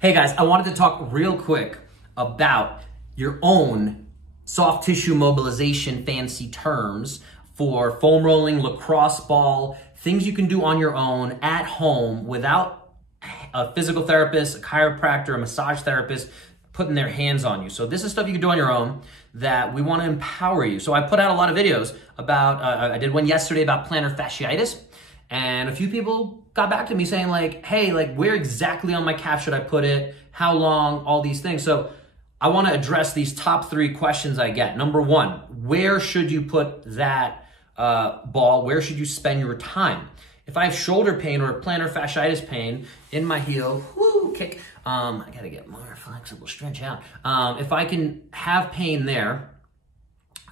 Hey guys, I wanted to talk real quick about your own soft tissue mobilization, fancy terms for foam rolling, lacrosse ball, things you can do on your own at home without a physical therapist, a chiropractor, a massage therapist putting their hands on you. So this is stuff you can do on your own that we want to empower you. So I put out a lot of videos about, I did one yesterday about plantar fasciitis, and a few people got back to me saying like, hey, like where exactly on my calf should I put it? How long? All these things. So I want to address these top 3 questions I get. Number 1, where should you put that ball? Where should you spend your time? If I have shoulder pain or plantar fasciitis pain in my heel, kick. I gotta get more flexible, stretch out. If I can have pain there,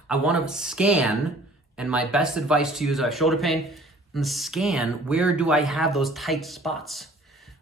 I want to scan, and my best advice to you is I have shoulder pain, and scan where do I have those tight spots,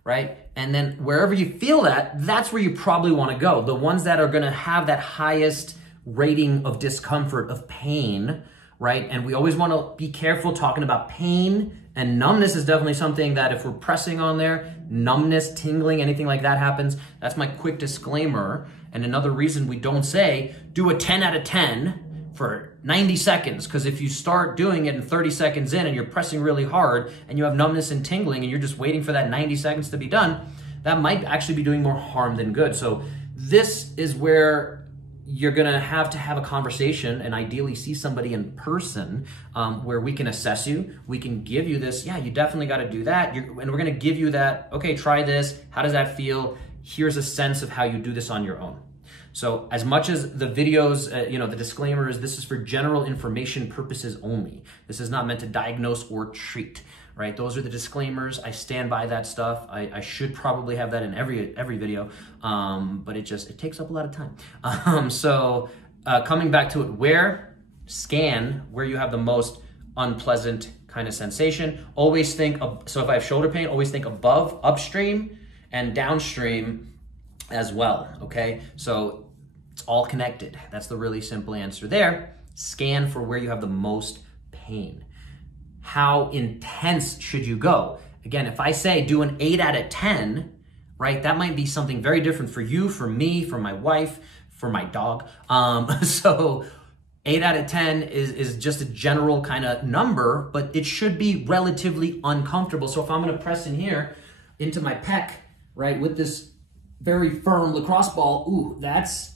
right? And then wherever you feel that, that's where you probably want to go. The ones that are going to have that highest rating of discomfort, of pain, right? And we always want to be careful talking about pain, and numbness is definitely something that if we're pressing on there, numbness, tingling, anything like that happens, that's my quick disclaimer. And another reason we don't say, do a 10 out of 10 for 90 seconds, because if you start doing it in 30 seconds in and you're pressing really hard and you have numbness and tingling and you're just waiting for that 90 seconds to be done, that might actually be doing more harm than good. So this is where you're gonna have to have a conversation and ideally see somebody in person where we can assess you. We can give you this, yeah, you definitely gotta do that. And we're gonna give you that, okay, try this. How does that feel? Here's a sense of how you do this on your own. So as much as the videos, the disclaimer is this is for general information purposes only. This is not meant to diagnose or treat, right? Those are the disclaimers. I stand by that stuff. I should probably have that in every video, but it takes up a lot of time. Coming back to it, scan where you have the most unpleasant kind of sensation. Always think of, so if I have shoulder pain, always think above, upstream, and downstream as well, okay? So it's all connected. That's the really simple answer there. Scan for where you have the most pain. How intense should you go? Again, if I say do an 8 out of 10, right, that might be something very different for you, for me, for my wife, for my dog. So 8 out of 10 is just a general kind of number, but it should be relatively uncomfortable. So if I'm gonna press in here into my pec, right, with this very firm lacrosse ball, ooh, that's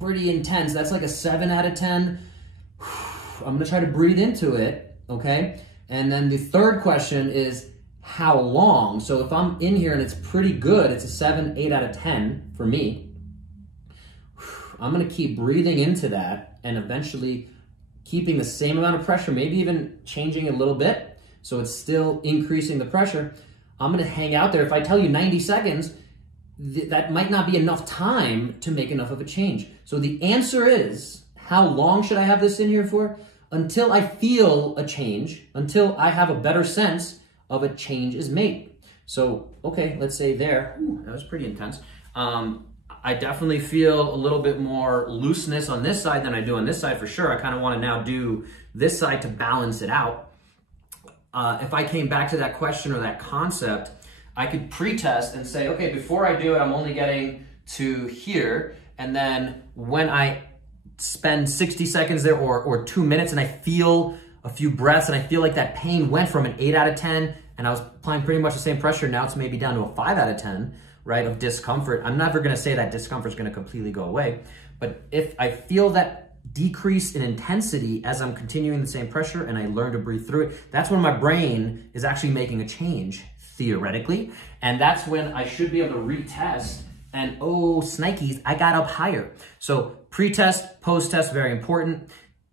pretty intense. That's like a 7 out of 10. I'm gonna try to breathe into it, okay? And then the third question is how long? So if I'm in here and it's pretty good, it's a 7, 8 out of 10 for me. I'm gonna keep breathing into that and eventually keeping the same amount of pressure, maybe even changing a little bit, so it's still increasing the pressure. I'm gonna hang out there. If I tell you 90 seconds, that might not be enough time to make enough of a change. So the answer is, how long should I have this in here for? Until I feel a change, until I have a better sense of a change is made. So, okay, let's say there, ooh, that was pretty intense. I definitely feel a little bit more looseness on this side than I do on this side for sure. I kind of want to now do this side to balance it out. If I came back to that question or that concept, I could pre-test and say, okay, before I do it, I'm only getting to here. And then when I spend 60 seconds there or 2 minutes and I feel a few breaths and I feel like that pain went from an 8 out of 10 and I was applying pretty much the same pressure, now it's maybe down to a 5 out of 10, right, of discomfort. I'm never gonna say that discomfort is gonna completely go away, but if I feel that decrease in intensity as I'm continuing the same pressure and I learn to breathe through it, that's when my brain is actually making a change, theoretically, and that's when I should be able to retest and, oh, snikes, I got up higher. So pre-test, post-test, very important.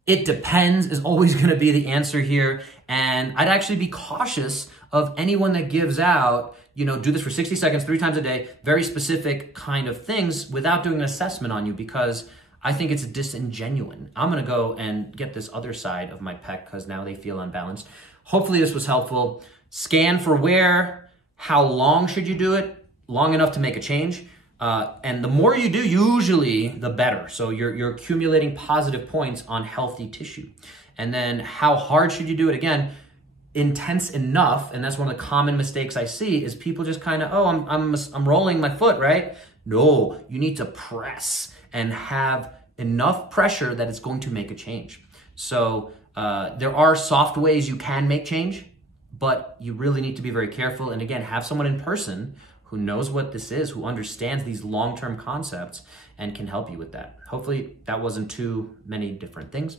It depends is always gonna be the answer here, and I'd actually be cautious of anyone that gives out, do this for 60 seconds, 3 times a day, very specific kind of things without doing an assessment on you, because I think it's disingenuous. I'm gonna go and get this other side of my pec because now they feel unbalanced. Hopefully this was helpful. Scan for where, how long should you do it? Long enough to make a change. And the more you do, usually the better. So you're accumulating positive points on healthy tissue. And then how hard should you do it? Again, intense enough, and that's one of the common mistakes I see, is people just kind of, oh, I'm rolling my foot, right? No, you need to press and have enough pressure that it's going to make a change. So there are soft ways you can make change, but you really need to be very careful. And again, have someone in person who knows what this is, who understands these long-term concepts and can help you with that. Hopefully that wasn't too many different things.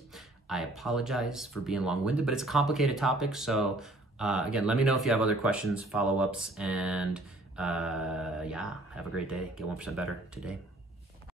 I apologize for being long-winded, but it's a complicated topic. So again, let me know if you have other questions, follow-ups, and yeah, have a great day. Get 1% better today.